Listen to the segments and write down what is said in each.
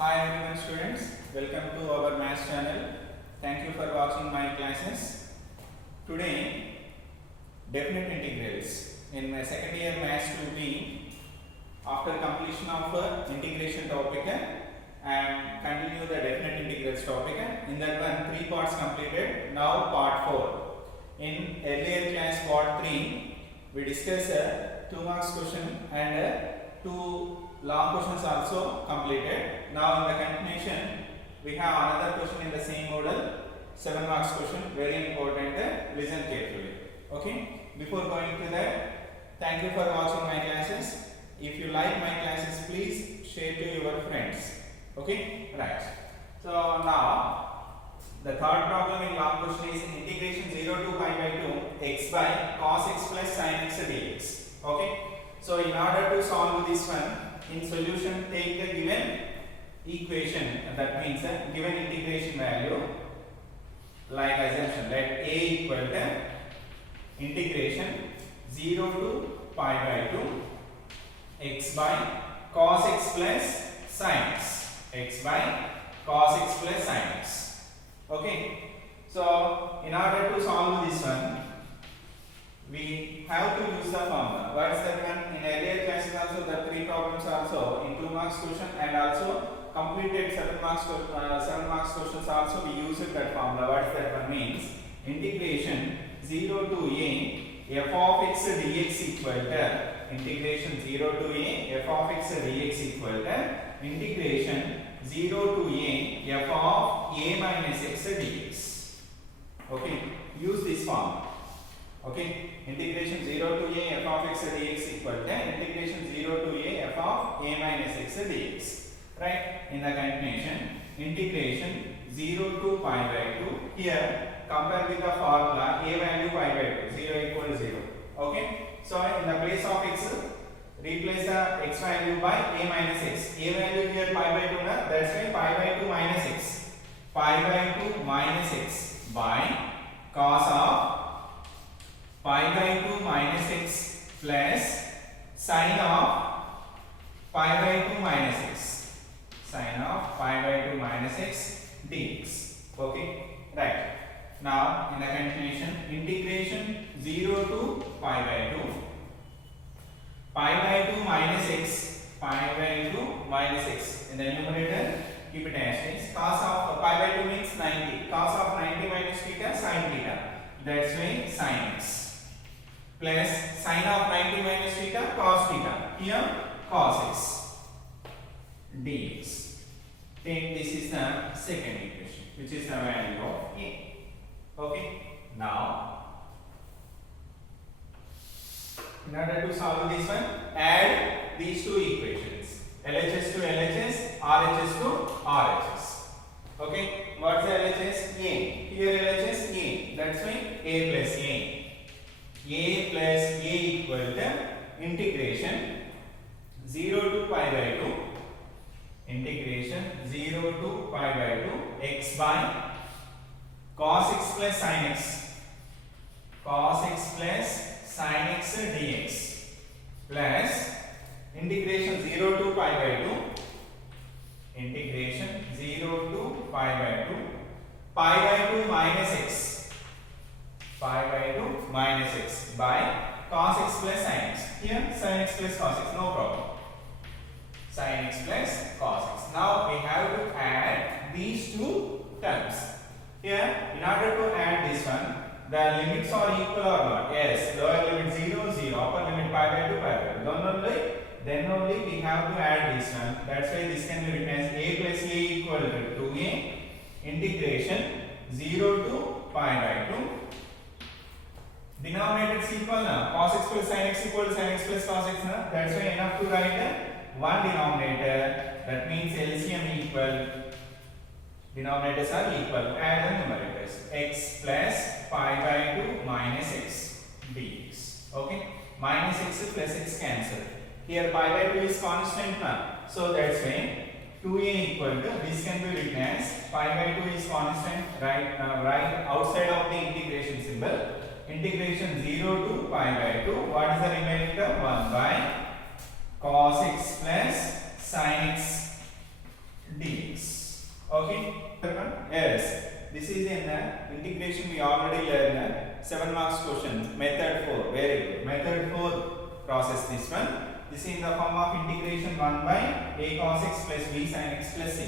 Hi everyone students, welcome to our maths channel. Thank you for watching my classes. Today, definite integrals. In my second year maths 2B, after completion of integration topic, and continue the definite integrals topic. In that one, 3 parts completed. Now part 4. In earlier class part 3, we discussed 2 marks question and 2 long questions also completed. Now in the continuation, we have another question in the same model, 7 marks question, very important. Listen carefully. Okay. Before going to that, thank you for watching my classes. If you like my classes, please share to your friends. Okay, right. So now the third problem in long question is integration 0 to pi by 2 x by cos x plus sin x dx. Okay. So in order to solve this one, in solution take the given equation, that means given integration value, like assumption let a equal to integration 0 to pi by 2 x by cos x plus sin x by cos x plus sin x. Okay. So in order to solve this one, we have to use the formula. What is that one? In earlier classes also the 3 problems also in 2 marks question, and also completed 7 marks questions also we used that formula. What is that one means? Integration 0 to a f of x dx equal to integration 0 to a f of x dx equal to integration 0 to a f of a minus x dx. Okay, use this formula. Okay, integration 0 to a f of x dx equal to integration 0 to a f of a minus x dx. Right? In the continuation, integration 0 to pi by 2. Here, compare with the formula a value pi by 2, 0 equal to 0. Okay? So in the place of x, replace the x value by a minus x. A value here pi by 2, that's why pi by 2 minus x. Pi by 2 minus x by cos of pi by 2 minus x plus sin of pi by 2 minus x. Sin of pi by 2 minus x dx. Okay, right. Now in the continuation, integration 0 to pi by 2. Pi by 2 minus x, pi by 2 minus x. In the numerator, keep it as is. Cos of pi by 2 means 90. Cos of 90 minus theta, sin theta. That's why sin x. Plus sin of 90 minus theta, cos theta. Here cos x dx. Take this is the second equation, which is the value of a. Okay. Now, in order to solve this one, add these two equations: LHS to LHS, RHS to RHS. Okay. What's the LHS? A. Here LHS a. That's why a plus a. A plus a equal to integration 0 to pi by 2. Integration 0 to pi by 2 x by cos x plus sin x. Cos x plus sin x dx plus integration 0 to pi by 2. Integration 0 to pi by 2. Pi by 2 minus x. Pi by 2 minus x by cos x plus sin x. Here sin x plus cos x, no problem. Sin x plus cos x. Now we have to add these two terms. Here, in order to add this one, the limits are equal or not? Yes, lower limit 0, 0, upper limit pi by 2, pi by 2. Then only we have to add this one. That's why this can be written as a plus a equal to 2a integration 0 to pi by 2. Denominator is equal now. Cos x plus sin x equal to sin x plus cos x. That's why enough to write one denominator. That means LCM equal. Denominators are equal. Add the numerators. X plus pi by 2 minus x dx. Okay. Minus x plus x cancel. Here pi by 2 is constant now. So that's why 2a equal to, this can be written as pi by 2 is constant, right outside of the integration symbol. Integration 0 to pi by 2. What is the remaining term? 1 by cos x plus sin x dx. this one. This is in the form of integration 1 by a cos x plus b sin x plus c.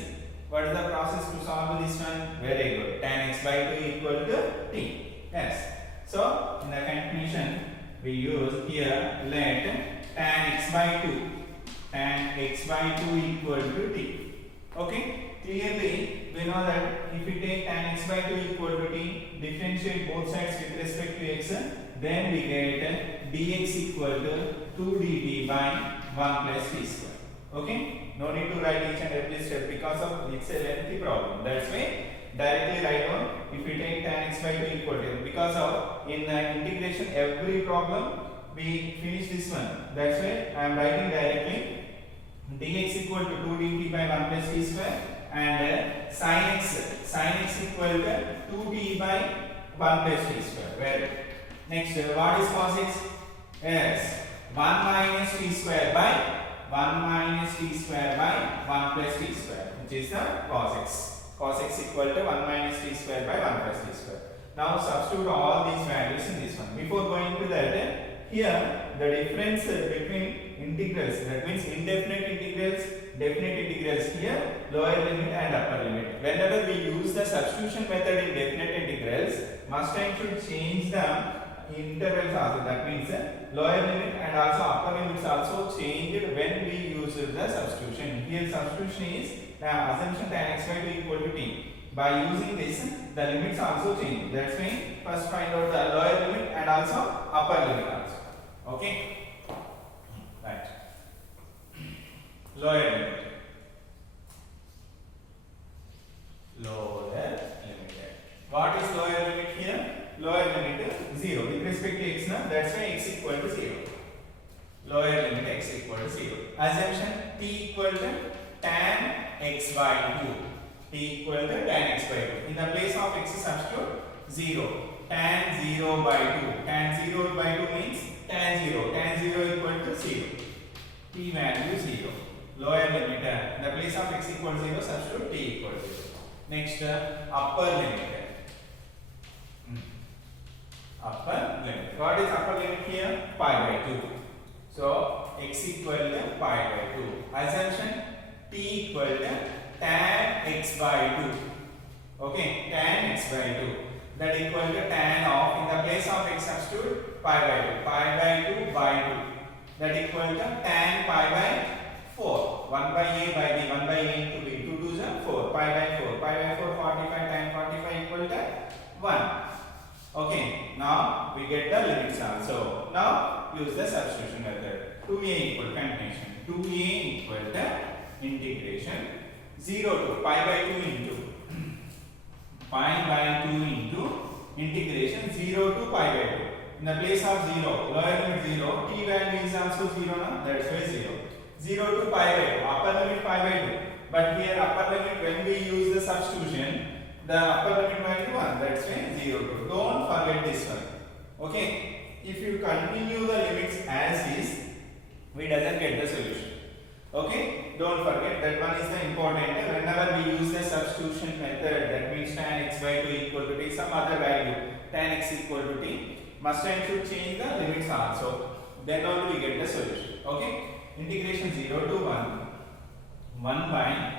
What is the process to solve this one? Very good. Tan x by 2 equal to t. Yes. So in the continuation we use here let tan x by 2 equal to t. Okay. Clearly we know that if we take tan x by 2 equal to t, differentiate both sides with respect to x, then we get dx equal to 2 dt by 1 plus t square. Okay. No need to write each and every step because of it's a lengthy problem. That's why directly write down if we take tan x by 2 equal to, because of in the integration every problem we finish this one. That's why I am writing directly dx equal to 2 dt by 1 plus t square and sin x equal to 2t by 1 plus t square. Well, next what is cos x? Yes, 1 minus t square by 1 plus t square, which is the cos x. Cos x equal to 1 minus t square by 1 plus t square. Now substitute all these values in this one. Before going to that, here the difference between integrals, that means indefinite integrals, definite integrals, here lower limit and upper limit. Whenever we use the substitution method in definite integrals, must and should change the intervals also. That means lower limit and also upper limits also changed when we use the substitution. Here substitution is the assumption tan x by 2 equal to t. By using this, the limits also change. That's why first find out the lower limit and also upper limit also. Okay. Right. Lower limit. What is lower limit here? Lower limit 0 with respect to x now. That's why x equal to 0. Lower limit x equal to 0. Assumption t equal to tan x by 2. T equal to tan x by 2. In the place of x substitute 0. Tan 0 by 2. Tan 0 by 2 means tan 0. Tan 0 equal to 0. T value 0. Lower limit. In the place of x equal to 0, substitute t equal to 0. Next, upper limit. Upper limit. What is upper limit here? Pi by 2. So x equal to pi by 2. Assumption t equal to tan x by 2. Okay, tan x by 2. That equal to tan of, in the place of x substitute pi by 2. Pi by 2 by 2. That equal to tan pi by 4. 1 by a by b. 1 by a into b. 2 2s are 4. Pi by 4. Pi by 4 45. Tan 45 equal to 1. Okay, now we get the limits also. Now use the substitution method. 2a equal continuation. 2a equal to integration 0 to pi by 2 into pi by 2 into integration 0 to pi by 2. In the place of 0, lower limit 0, t value is also 0 now. That's why 0. 0 to pi by 2, upper limit pi by 2. But here upper limit, when we use the substitution, the upper limit value 1. That's why 0 to. Don't forget this one. Okay. If you continue the limits as is, we doesn't get the solution. Okay. Don't forget that one is the important. Whenever we use the substitution method, that means tan x by 2 equal to t, some other value, tan x equal to t, must and should change the limits also. Then only we get the solution. Okay. Integration 0 to 1. 1 by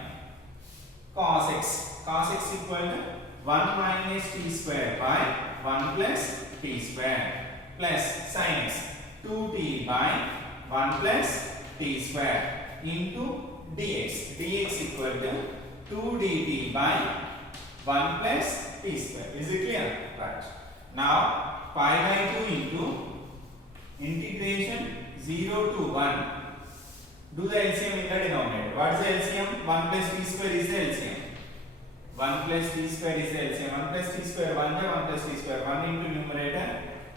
cos x. Cos x equal to 1 minus t square by 1 plus t square plus sin x 2t by 1 plus t square into dx. Dx equal to 2 dt by 1 plus t square. Is it clear? Right. Now pi by 2 into integration 0 to 1. Do the LCM in the denominator. What is the LCM? 1 plus t square is the LCM. 1 plus t square is the LCM. 1 plus t square 1 by 1 plus t square. 1 into numerator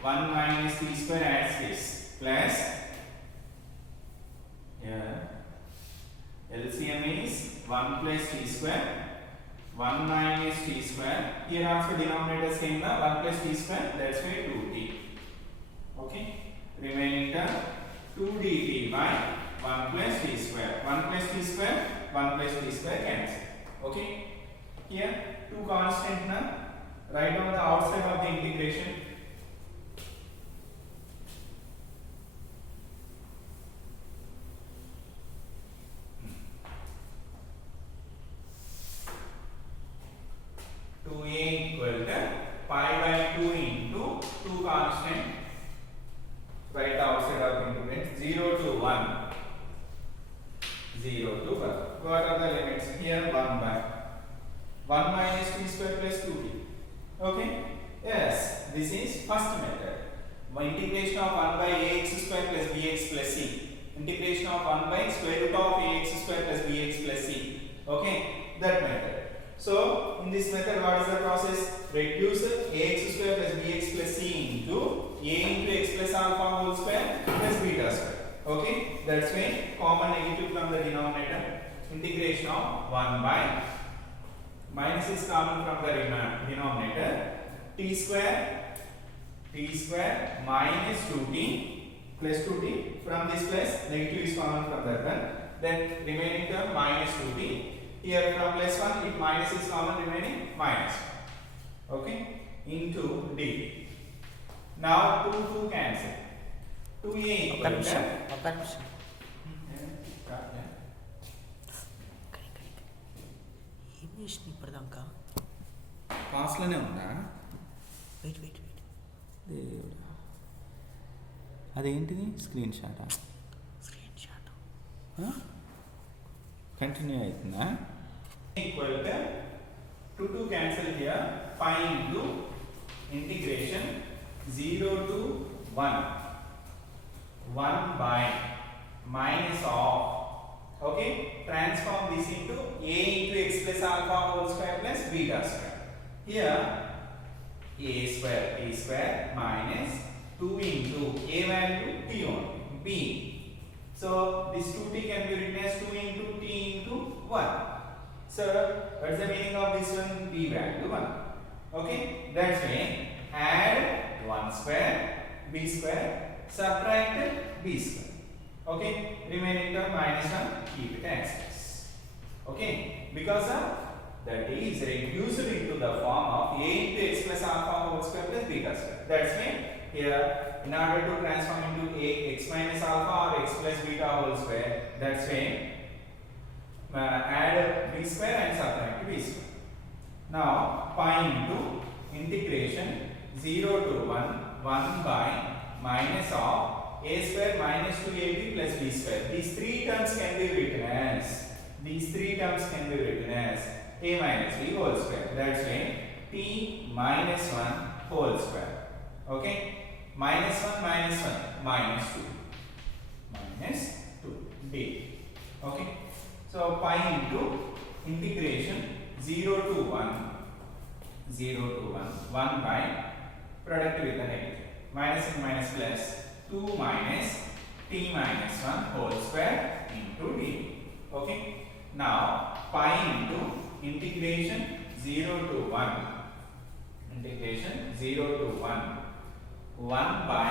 1 minus t square adds this plus LCM is 1 plus t square 1 minus t square. Here also denominator same na 1 plus t square, that's why 2t. Okay. Remaining term 2 dt by 1 plus t square. 1 plus t square 1 plus t square cancel. Okay. Here two constant na, write on the outside of the integration. 0 to 1. What are the limits? Here 1 by 1 minus t square plus 2t. Okay? Yes, this is first method. Integration of 1 by ax square plus bx plus c. Integration of 1 by square root of ax square plus bx plus c. Okay? That method. So, in this method, what is the process? Reduce ax square plus bx plus c into a into x plus alpha whole square plus beta square. Okay? That's why common negative from the denominator. Integration of 1 by minus is common from the denominator. T square minus 2t plus 2t. From this place, negative is common from that one. Then remaining term minus 2t. Here from plus 1, it minus is common, remaining minus 1. Okay? Into d. Now 2 cancel. 2a equal to ఏం చేసిన ఇప్పటిదాకా పాస్లోనే ఉందా? Wait అదేంటిది? Screen shot continue అవుతుందా? Equal to 2 cancel here. 5 into integration 0 to 1 by minus of, okay, transform this into a into x plus alpha whole square plus beta square. Here a square t square minus 2 into a value t only b. So this 2t can be written as 2 into t into 1. So what is the meaning of this one? B value 1. Okay, that's why add 1 square b square, subtract b square. Okay, remaining term minus 1, keep it as is. Okay, because of that is reduced into the form of a into x plus alpha whole square plus beta square. That's why here, in order to transform into x minus alpha or x plus beta whole square, that's why add b square and subtract b square. Now, pi into integration 0 to 1 by minus of a square minus 2ab plus b square. These three terms can be written as a minus b whole square. That's why t minus 1 whole square. Okay? Minus 1 minus 1 minus 2 d. Okay? So pi into integration 0 to 1 by product with the negative minus and minus plus 2 minus t minus 1 whole square into d. Okay? Now pi into integration 0 to 1 by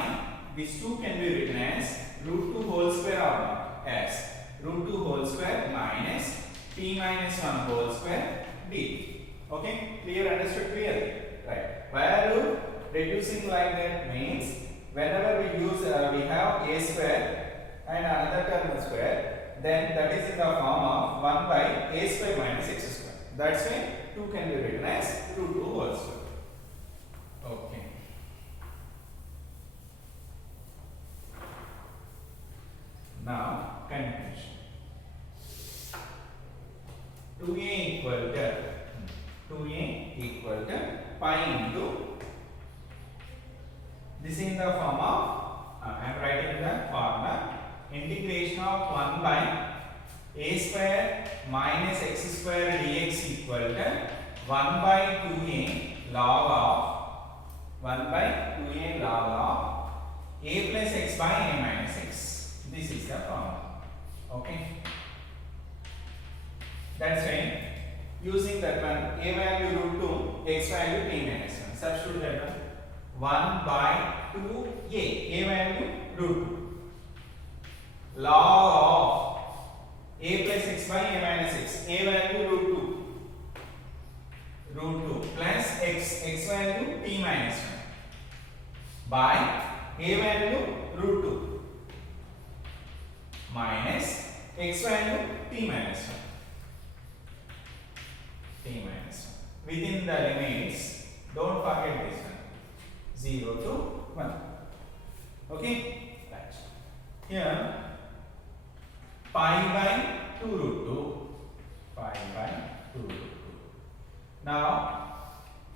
these 2 can be written as root 2 whole square or not, as root 2 whole square minus t minus 1 whole square d. Okay, clear? Understood? Clear? Right. Value reducing like that means whenever we use we have a square and another term square, then that is in the form of 1 by a square minus x square. That's why 2 can be written as root 2 whole square. Okay. Now conclusion. 2a equal to pi into, this in the form of I am writing the formula, integration of 1 by a square minus x square dx equal to 1 by 2a log of a plus x by a minus x. This is the formula. Okay, that's right. Using that one, a value root 2, x value t minus 1. Substitute that one. 1 by 2a, a value root 2. Log of a plus x by a minus x, a value root 2 plus x value t minus 1 by a value root 2 minus x value t minus 1. Within the limits, don't forget this one, 0 to 1. Okay? Right. Here pi by 2 root 2. 5 by 2 root 2. Now,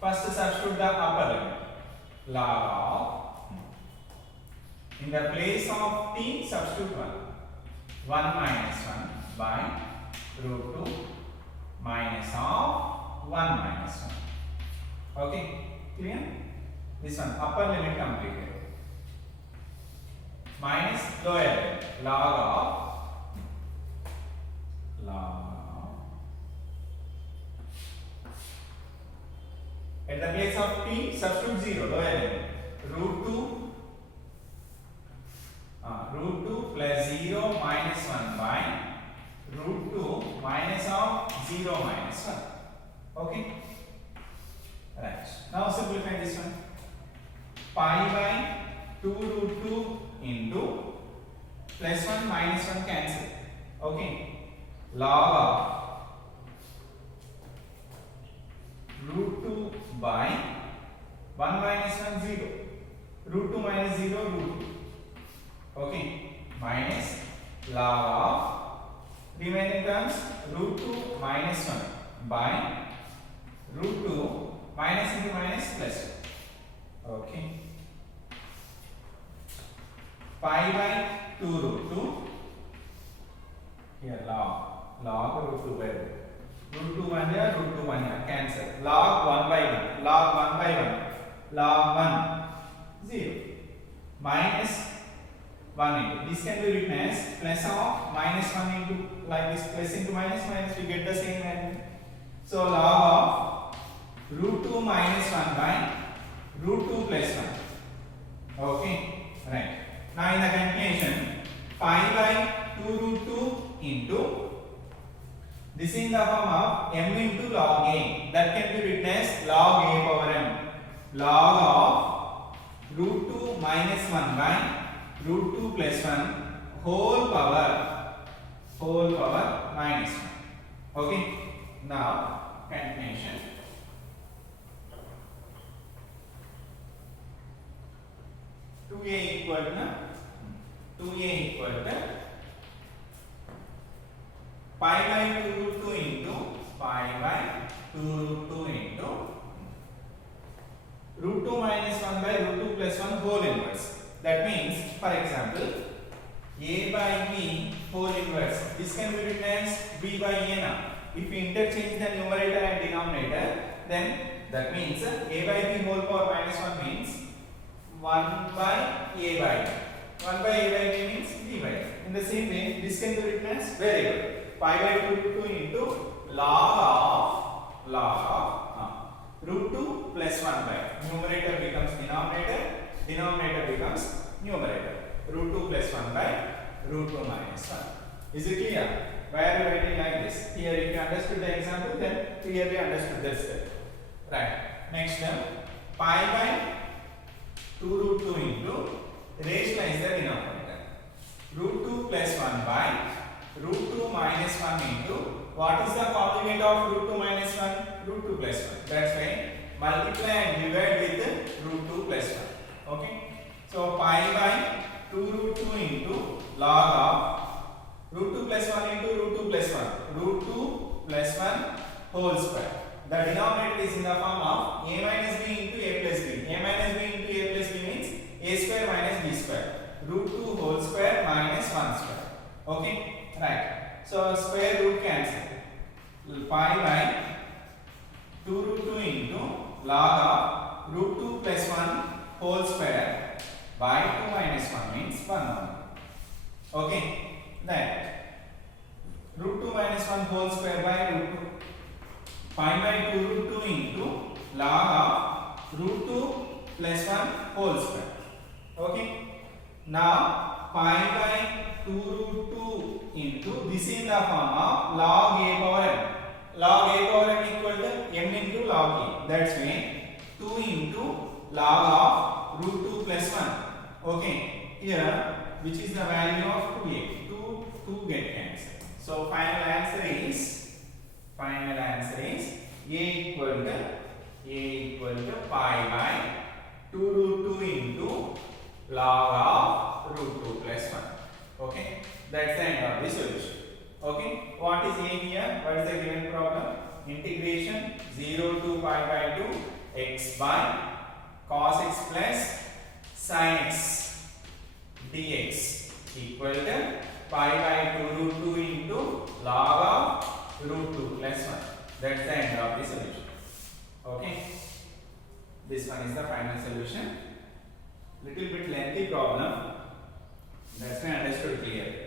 first substitute the upper limit. Log of, in the place of t, substitute 1. 1 minus 1 by root 2 minus of 1 minus 1. Okay, clear? This one, upper limit completed. Minus lower limit, log of at the place of t, substitute 0, lower limit, root 2 plus 0 minus 1 by root 2 minus of 0 minus 1. Okay, right. Now simplify this one. Pi by 2 root 2 into plus 1 minus 1 cancel. Okay, log of root 2 by 1 minus 1 0, root 2 minus 0 root 2. Okay, minus log of remaining terms root 2 minus 1 by root 2 minus into minus plus 1. Okay, pi by 2 root 2, here log root 2 by root 2 1 here, root 2 1 here, cancel. Log 1 by 1, log 1 by 1, log 1 0 minus 1 into, this can be written as plus of minus 1 into, like this, plus into minus, minus, we get the same value. So log of root 2 minus 1 by root 2 plus 1. Okay, right. Now in the continuation, pi by 2 root 2 into, this is in the form of m into log a, that can be written as log a power m, log of root 2 minus 1 by root 2 plus 1 whole power minus 1. Okay, now continuation. 2a equal to pi by 2 root 2 into pi by 2 root 2 into root 2 minus 1 by root 2 plus 1 whole inverse. That means, for example, a by b whole inverse. This can be written as b by a now. If we interchange the numerator and denominator, then that means a by b whole power minus 1 means 1 by a by b. 1 by a by b means b by a. In the same way, this can be written as variable. Pi by 2 root 2 into log of root 2 plus 1 by numerator becomes denominator becomes numerator. Root 2 plus 1 by root 2 minus 1. Is it clear? Why are you writing like this? Here if you understood the example, then clearly understood this step. Right. Next term, pi by 2 root 2 into, rationalize the denominator. Root 2 plus 1 by root 2 minus 1 into, what is the conjugate of root 2 minus 1? Root 2 plus 1. That's why multiply and divide with root 2 plus 1. Okay. So pi by 2 root 2 into log of root 2 plus 1 into root 2 plus 1. Root 2 plus 1 whole square. The denominator is in the form of a minus b into a plus b. A minus b into a plus b means a square minus b square. Root 2 whole square minus 1 square. Okay. Right. So square root cancel. Pi by 2 root 2 into log of root 2 plus 1 whole square by 2 minus 1 means 1 only. Okay. Then root 2 minus 1 whole square by root 2. Pi by 2 root 2 into log of root 2 plus 1 whole square. Okay. Now pi by 2 root 2 into, this is the form of log a power m. Log a power m equal to m into log a. That's why 2 into log of root 2 plus 1. Okay. Here, which is the value of 2a. 2 get cancelled. So final answer is a equal to pi by 2 root 2 into log of root 2 plus 1. Okay. That's the end of the solution. Okay, what is a here? What is the given problem? Integration 0 to pi by 2 x by cos x plus sin x dx equal to pi by 2 root 2 into log of root 2 plus 1. That's the end of the solution. Okay, this one is the final solution. Little bit lengthy problem. That's why understood clear.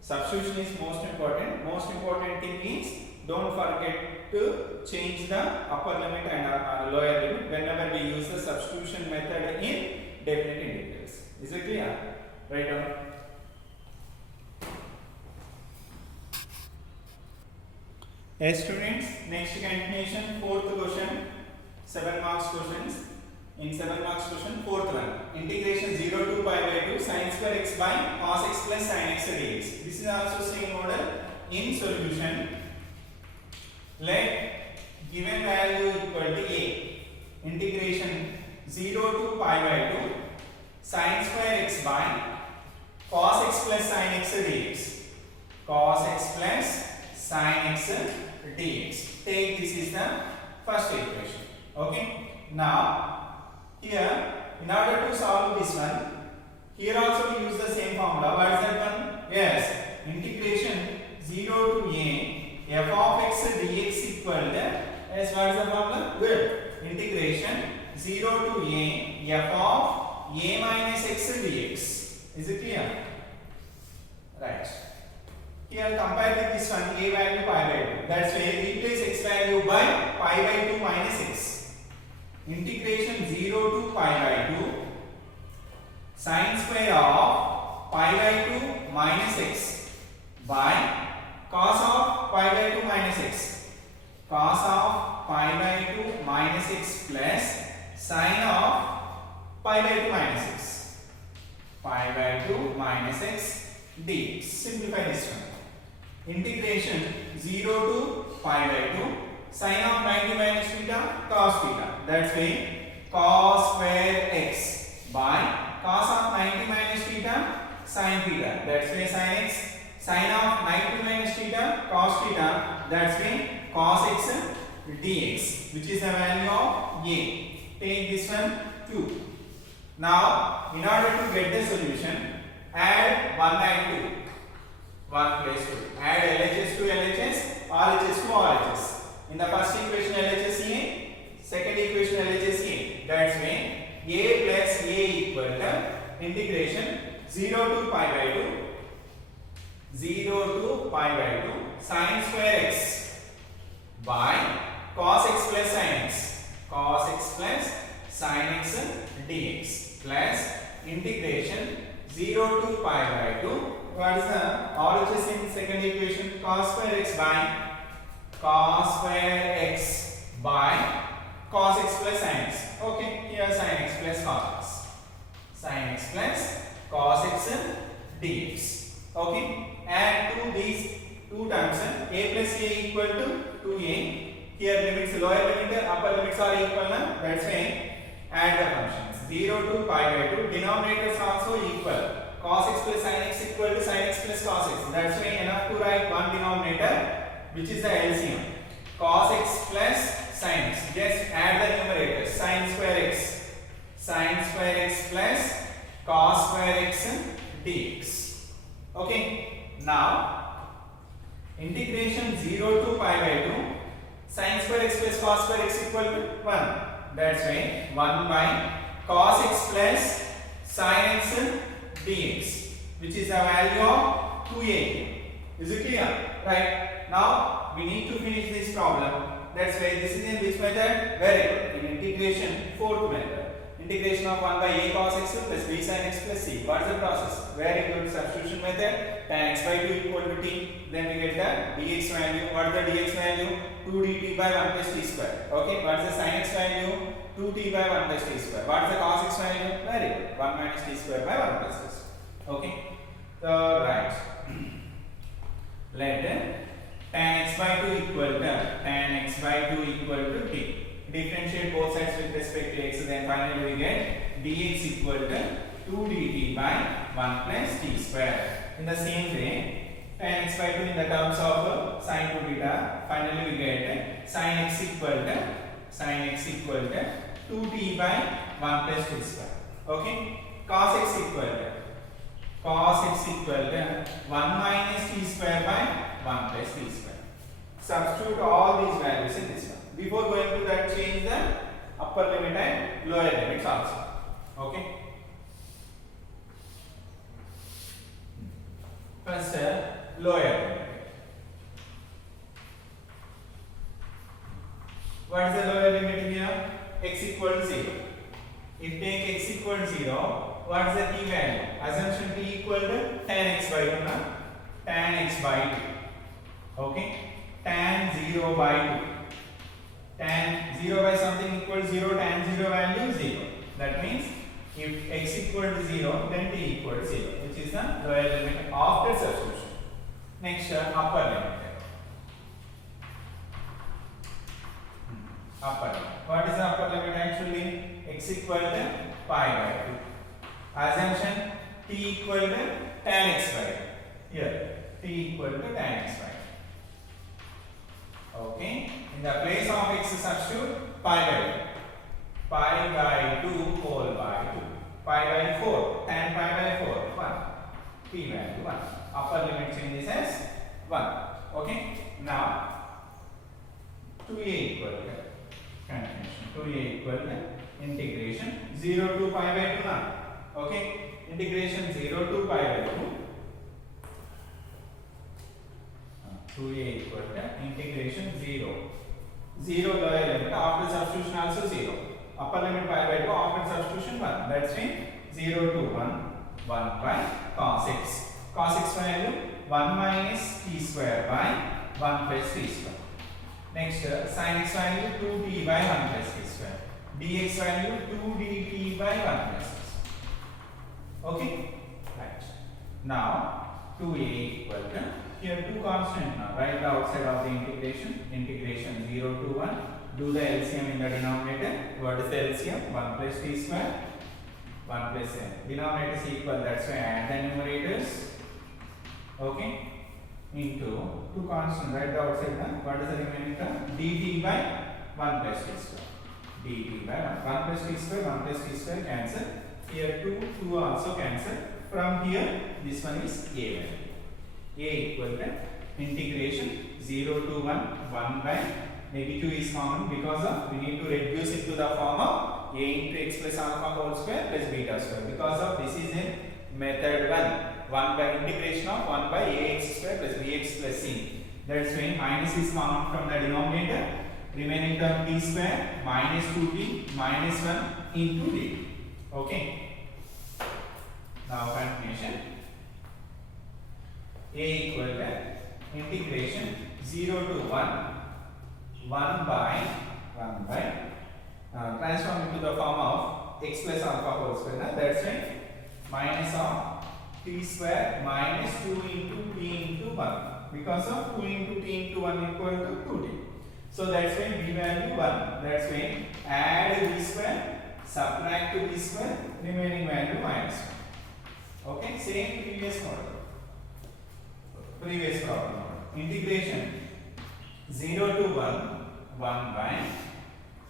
Substitution is most important. Most important thing is don't forget to change the upper limit and lower limit whenever we use the substitution method in definite integrals. Is it clear? Write down. Yes, students, next continuation, fourth question, 7 marks questions. In 7 marks question, fourth one, integration 0 to pi by 2 sin square x by cos x plus sin x dx. This is also same model. In solution, let given value equal to a, integration 0 to pi by 2 sin square x by cos x plus sin x dx. Cos x plus sin x dx. Take this is the first equation. Okay. Now here, in order to solve this one, here also we use the same formula. What is that one? Yes, integration 0 to a f of x dx equal to, yes, what is the formula? Good. Integration 0 to a f of a minus x dx. Is it clear? Right. Here compare with this one, a value pi by 2. That's why replace x value by pi by 2 minus x. Integration 0 to pi by 2 sin square of pi by 2 minus x by cos of pi by 2 minus x. Cos of pi by 2 minus x plus sin of pi by 2 minus x. Pi by 2 minus x dx. Simplify this one. Integration 0 to pi by 2 sin of 90 minus theta cos theta. That's why cos square x by cos of 90 minus theta sin theta. That's why sin x sin of 90 minus theta cos theta. That's why cos x dx, which is the value of a. Take this one 2. Now in order to get the solution, add 1 and 2. 1 place 2. Add LHS to LHS, RHS to RHS. In the first equation LHS A, second equation LHS A. That's why a plus a equal to integration 0 to pi by 2 sin square x by cos x plus sin x. Cos x plus sin x dx plus integration 0 to pi by 2. What is the RHS in second equation? Cos square x by cos square x by cos x plus sin x. Okay, here sin x plus cos x. Sin x plus cos x dx. Okay, add to these two terms. A plus a equal to 2a. Here limits, lower limit, upper limits are equal. That's why add the functions. 0 to pi by 2. Denominators also equal. Cos x plus sin x equal to sin x plus cos x. That's why enough to write one denominator, which is the LCM. Cos x plus sin x. Just add the numerators. Sin square x plus cos square x dx. Okay. Now integration 0 to pi by 2 sin square x plus cos square x equal to 1. That's why 1 by cos x plus sin x dx, which is the value of 2a. Is it clear? Right. Now we need to finish this problem. That's why this is in which method? Very good. In integration, fourth method. Integration of 1 by a cos x plus b sin x plus c. What is the process? Very good. Substitution method. Tan x by 2 equal to t. Then we get the dx value. What is the dx value? 2 dt by 1 plus t square. Okay. What is the sin x value? 2t by 1 plus t square. What is the cos x value? Very good. 1 minus t square by 1 plus t square. Okay. So right. Let tan x by 2 equal to t. Differentiate both sides with respect to x, then finally we get dx equal to 2 dt by 1 plus t square. In the same way, tan x by 2 in the terms of sin 2 theta. Finally we get sin x equal to 2t by 1 plus t square. Okay. Cos x equal to 1 minus t square by 1 plus t square. Substitute all these values in this one. Before going to that, change the upper limit and lower limits also. Okay. First, lower limit. What is the lower limit here? X equal to 0. If take x equal to 0, what is the t value? Assumption t equal to tan x by 2 na? Tan x by 2. Okay. Tan 0 by 2. Tan 0 by something equal to 0, tan 0 value 0. That means if x equal to 0, then t equal to 0, which is the lower limit after substitution. Next, upper limit. Upper limit. What is the upper limit actually? X equal to pi by 2. Assumption t equal to tan x by 2. Here, t equal to tan x by 2. Okay. In the place of x substitute pi by 2. Pi by 2 whole by 2. Pi by 4. Tan pi by 4. 1. T value 1. Upper limit changes as 1. Okay. Now 2a equal to continuation. 2a equal to integration 0 to pi by 2 now. Okay. Integration 0 to pi by 2. 2a equal to integration 0. 0 lower limit after substitution also 0. Upper limit pi by 2 after substitution 1. That's mean 0 to 1. 1 by cos x. Cos x value 1 minus t square by 1 plus t square. Next, sin x value 2t by 1 plus t square. Dx value 2 dt by 1 plus t square. Okay? Right. Now, 2a equal to, here two constants now, right outside of the integration. Integration 0 to 1. Do the LCM in the denominator. What is the LCM? 1 plus t square. 1 plus n. Denominator is equal, that's why add the numerators. Okay? Into two constants right outside. What is the remaining term? dt by 1 plus t square. dt by 1 plus t square, 1 plus t square cancel. Here 2 also cancel. From here, this one is a value. A equal to integration 0 to 1, 1 by, maybe 2 is common because of, we need to reduce it to the form of a into x plus alpha whole square plus beta square. Because of this is in method 1 by integration of 1 by ax square plus bx plus c. That's when minus is common from the denominator. Remaining term t square minus 2t minus 1 into d. Okay. Now continuation. A equal to integration 0 to 1 by transform into the form of x plus alpha whole square. That's right. Minus of t square minus 2 into t into 1. Because of 2 into t into 1 equal to 2t. So that's why b value 1. That's why add b square, subtract b square, remaining value minus 1. Okay, same previous model. Previous problem. Integration 0 to 1 by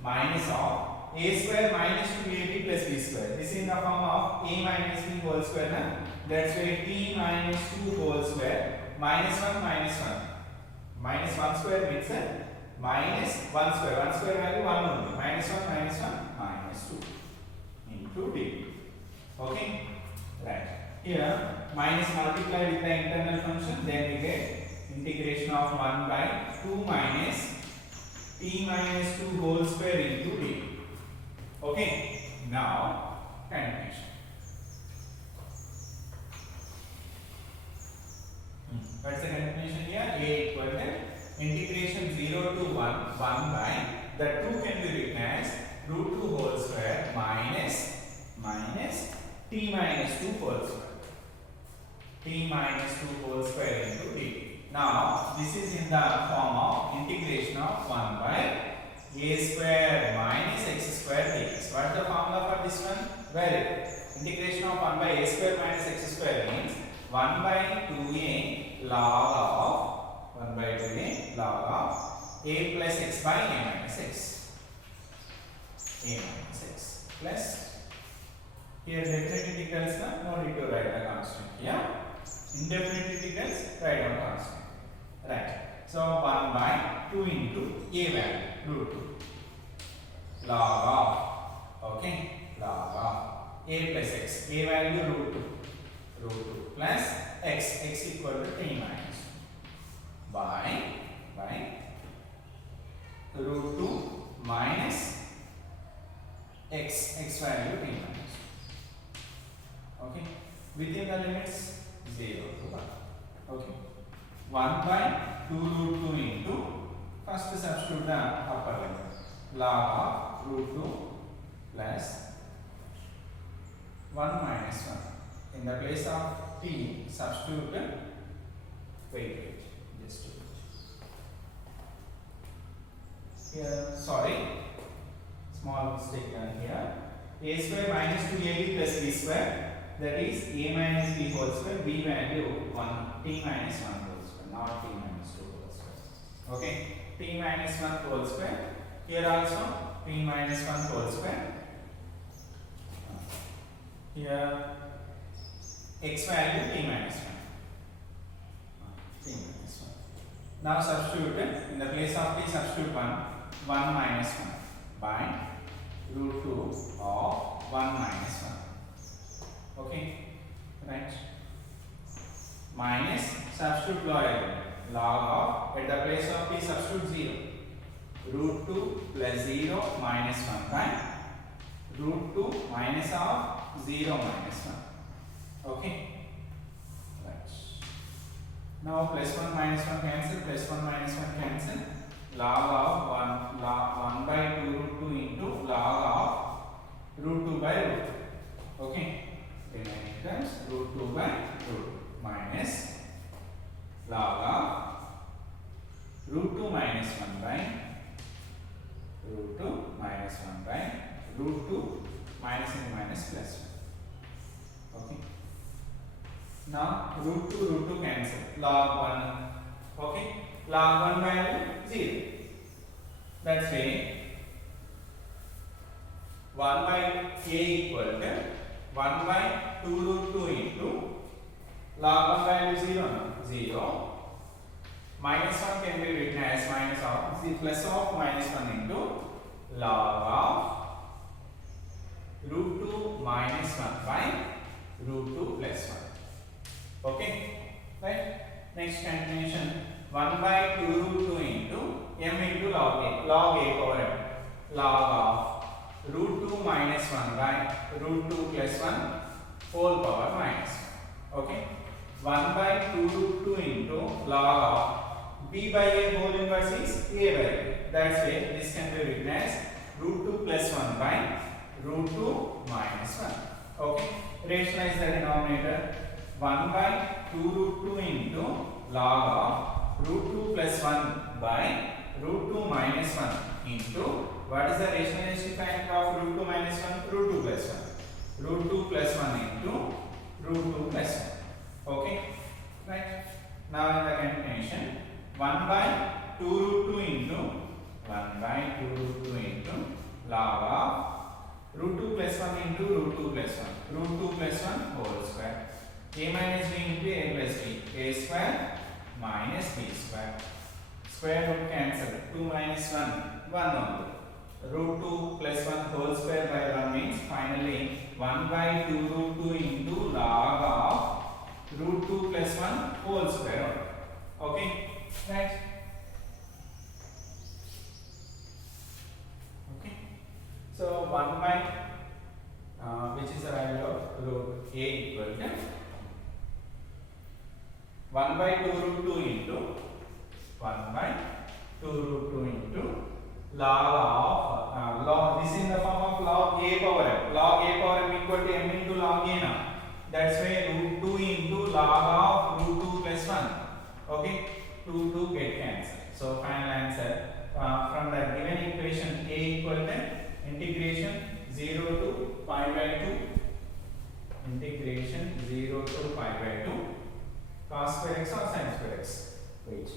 minus of a square minus 2ab plus b square. This is in the form of a minus b whole square. That's why t minus 2 whole square minus 1 minus 1. Minus 1 square means minus 1 square. 1 square value 1 only. Minus 1 minus 1 minus 2 into d. Okay? Right. Here minus multiplied with the internal function, then we get integration of 1 by 2 minus t minus 2 whole square into d. Okay. Now continuation. What's the continuation here? A equal to integration 0 to 1 by, the 2 can be written as root 2 whole square minus t minus 2 whole square. T minus 2 whole square into d. Now this is in the form of integration of 1 by a square minus x square dx. What is the formula for this one? Very good. Integration of 1 by a square minus x square means 1 by 2a log of 1 by 2 a log of a plus x by a minus x. A minus x plus, here definite integrals, no need to write the constant here. Indefinite integrals, write down constant. Right. So 1 by 2 into a value root 2 log of, okay, log of a plus x, a value root 2 plus x equal to t minus by root 2 minus x value t minus, okay, within the limits 0 to 1, okay. 1 by 2 root 2 into, first substitute the upper limit, log of root 2 plus 1 minus 1. In the place of t, substitute wait, just do it. Here, sorry, small mistake done here. A square minus 2ab plus b square, that is a minus b whole square, b value 1, t minus 1 whole square, not t minus 2 whole square. Okay, t minus 1 whole square. Here also t minus 1 whole square. Here x value t minus 1. T minus 1. Now substitute in the place of t, substitute 1 minus 1 by root 2 of 1 minus 1. Okay, right. Minus, substitute log of, at the place of t substitute 0. Root 2 plus 0 minus 1 by root 2 minus of 0 minus 1. Okay, right. Now plus 1 minus 1 cancel, plus 1 minus 1 cancel. Log of 1 by 2 root 2 into log of root 2 by root 2. Okay, remaining terms root 2 by root 2 minus log of root 2 minus 1 by root 2 minus 1 by root 2 minus and minus plus 1. Okay. Now root 2 cancel. Log 1. Okay. Log 1 value 0. That's why 1 by a equal to 1 by 2 root 2 into log 1 value 0. Minus 1 can be written as minus of plus of minus 1 into log of root 2 minus 1 by root 2 plus 1. Okay, right? Next continuation, 1 by 2 root 2 into m into log a power m, log of root 2 minus 1 by root 2 plus 1 whole power minus 1. Okay, 1 by 2 root 2 into log of b by a whole inverse is a by b. That's why this can be written as root 2 plus 1 by root 2 minus 1. Okay, rationalize the denominator. 1 by 2 root 2 into log of root 2 plus 1 by root 2 minus 1 into, what is the rationalization factor of root 2 minus 1? Root 2 plus 1. Root 2 plus 1 into root 2 plus 1. Okay, right? Now in the continuation, 1 by 2 root 2 into 1 by 2 root 2 into log of root 2 plus 1 into root 2 plus 1. Root 2 plus 1 whole square. A minus b into a plus b. A square minus b square. Square root cancel. 2 minus 1, 1 only. Root 2 plus 1 whole square by 1 means finally 1 by 2 root 2 into log of root 2 plus 1 whole square. Okay, right? Okay, so 1 by which is the value of root a equal to 1 by 2 root 2 into 1 by 2 root 2 into log of log, this is in the form of log a power m. Log a power m equal to m into log a now. That's why root 2 into log of root 2 plus 1. Okay, 2 get cancelled. So final answer from the given equation a equal to integration 0 to pi by 2, integration 0 to pi by 2 cos square x or sin square x? Wait.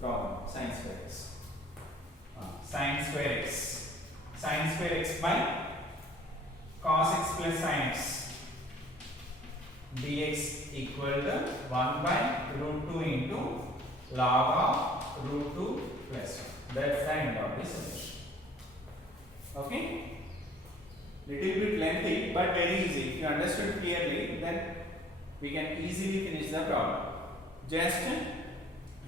Problem. Sin square x. Sin square x. Sin square x by cos x plus sin x. Dx equal to 1 by root 2 into log of root 2 plus 1. That's the end of the solution. Okay? Little bit lengthy but very easy. If you understood clearly, then we can easily finish the problem. Just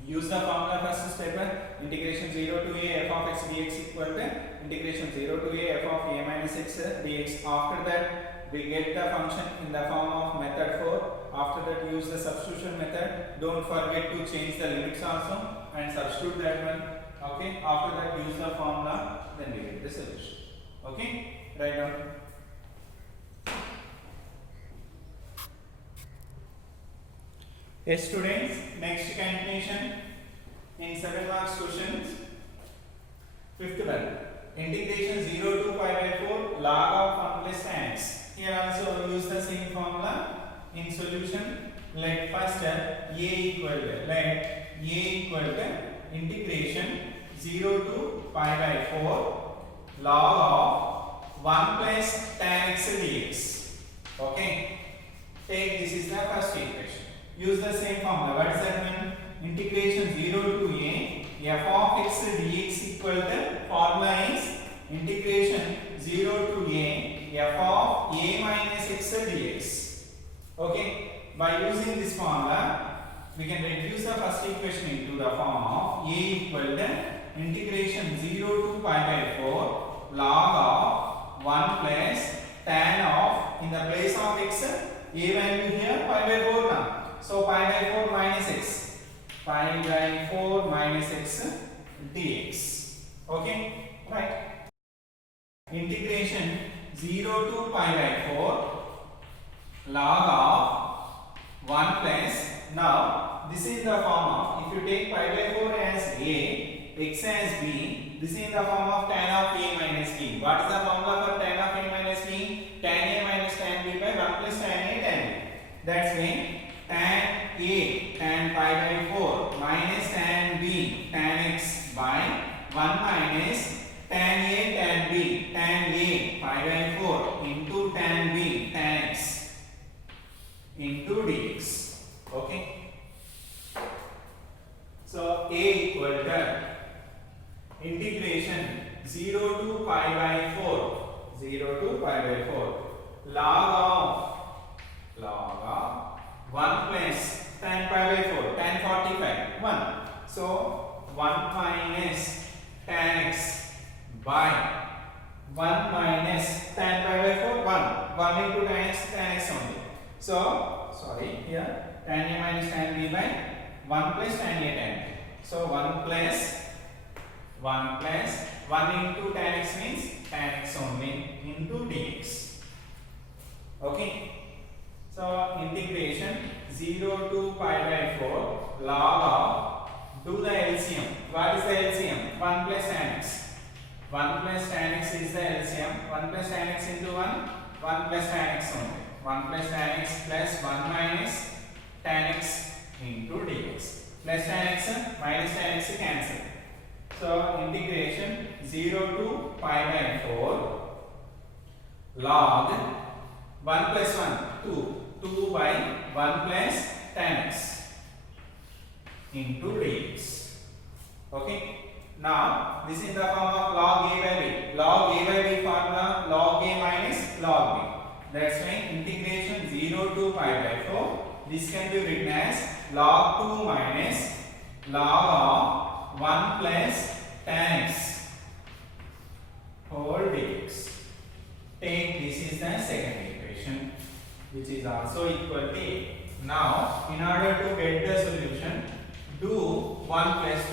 use the formula first step. Integration 0 to a f of x dx equal to integration 0 to a f of a minus x dx. After that, we get the function in the form of method 4. After that, use the substitution method. Don't forget to change the limits also and substitute that one. Okay. After that, use the formula. Then we get the solution. Okay. Write down. Yes, students. Next continuation in 7 marks questions. Fifth one. Integration 0 to pi by 4 log of 1 plus tan x. Here also use the same formula in solution. Let first a equal to integration 0 to pi by 4 log of 1 plus tan x dx. Okay. Take this is the first equation. Use the same formula. What does that mean? Integration 0 to a f of x dx equal to formula is integration 0 to a f of a minus x dx. Okay. By using this formula, we can reduce the first equation into the form of a equal to integration 0 to pi by 4 log of 1 plus tan of, in the place of x, a value here pi by 4 now. So pi by 4 minus x. Pi by 4 minus x dx. Okay, right. Integration 0 to pi by 4 log of 1 plus, now this is the form of, if you take pi by 4 as a, x as b, this is in the form of tan of a minus b. What is the formula for tan of a minus b? Tan a minus tan b by 1 plus tan a tan b. That's why tan a, tan pi by 4 minus tan b, tan x by 1 minus tan a tan b, tan a pi by 4 into tan b, tan x into dx. Okay. So a equal to integration 0 to pi by 4 log of 1 plus tan pi by 4, tan 45, 1. So 1 minus tan x by 1 minus tan pi by 4, 1 into tan x only. So sorry, here tan a minus tan b by 1 plus tan a tan b. So 1 plus 1 into tan x means tan x only into dx. Okay. So integration 0 to pi by 4 log of, do the LCM. What is the LCM? 1 plus tan x. 1 plus tan x is the LCM. 1 plus tan x into 1 plus tan x only. 1 plus tan x plus 1 minus tan x into dx. Plus tan x minus tan x cancel. So integration 0 to pi by 4 log 1 plus 1, 2 by 1 plus tan x into dx. Okay. Now this is the form of log a by b. Log a by b formula log a minus log b. That's why integration 0 to pi by 4. This can be written as log 2 minus log of 1 plus tan x whole dx. Take this is the second equation, which is also equal to a. Now in order to get the solution, do 1 plus 2.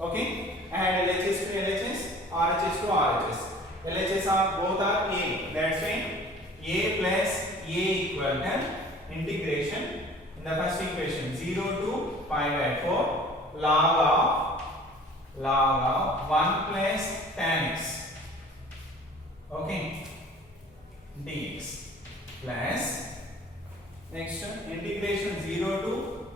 Okay, add LHS to LHS, RHS to RHS. LHS are both are a. That's why a plus a equal to integration in the first equation 0 to pi by 4 log of 1 plus tan x. Okay, dx plus Next integration 0 to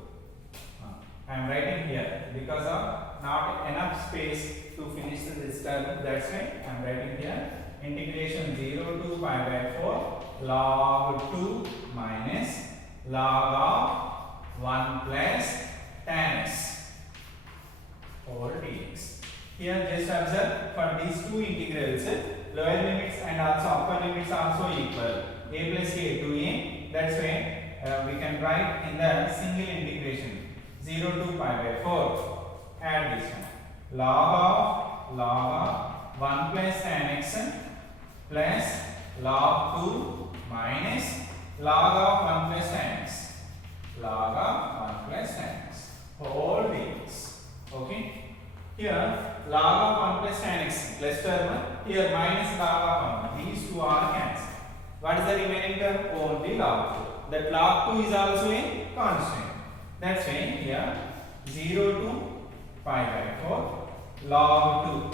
I am writing here because of not enough space to finish this term. That's why I am writing here integration 0 to pi by 4 log 2 minus log of 1 plus tan x over dx. Here just observe for these two integrals lower limits and also upper limits also equal. A plus a to a. That's why we can write in the single integration 0 to pi by 4. Add this one. Log of 1 plus tan x plus log 2 minus log of 1 plus tan x. Log of 1 plus tan x whole dx. Okay. Here log of 1 plus tan x plus term. Here minus log of 1. These two are cancelled. What is the remaining term? Only log 2. That log 2 is also a constant. That's why here 0 to pi by 4 log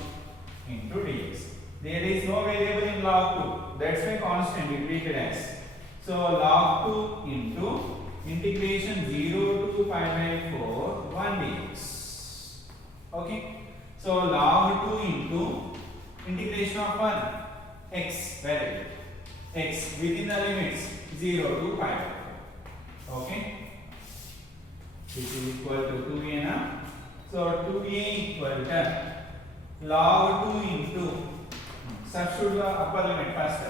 2 into dx. There is no variable in log 2. That's why constant we treated as. So log 2 into integration 0 to pi by 4 1 dx. Okay. So log 2 into integration of 1 x value x within the limits 0 to pi by 4. Okay. This is equal to 2a now. So 2a equal to log 2 into substitute the upper limit first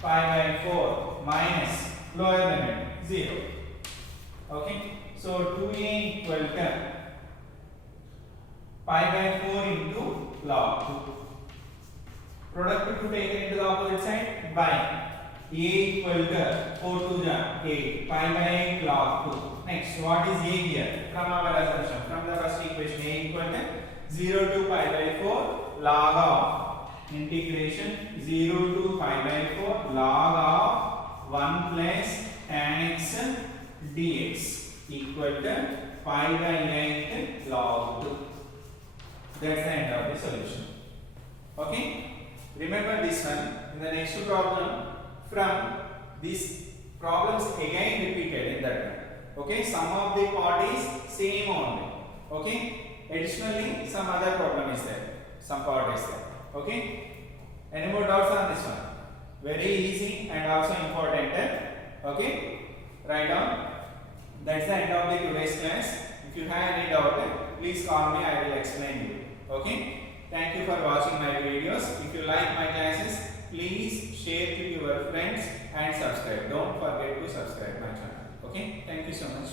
pi by 4 minus lower limit 0. Okay. So 2a equal to pi by 4 into log 2. Product to take into the opposite side by a equal to 4 to the 8 pi by 8 log 2. Next, what is a here? From our assumption, from the first equation, a equal to 0 to pi by 4 log of integration 0 to pi by 4 log of 1 plus tan x dx equal to pi by 8 log 2. That's the end of the solution. Okay. Remember this one. In the next problem, from these problems again repeated in that one. Okay, some of the part is same only. Okay, additionally some other problem is there, some part is there. Okay, any more doubts on this one? Very easy and also important. Okay, write down. That's the end of the today's class. If you have any doubt, please call me, I will explain you. Okay, thank you for watching my videos. If you like my classes, please share to your friends and subscribe. Don't forget to subscribe my channel. Okay, thank you so much.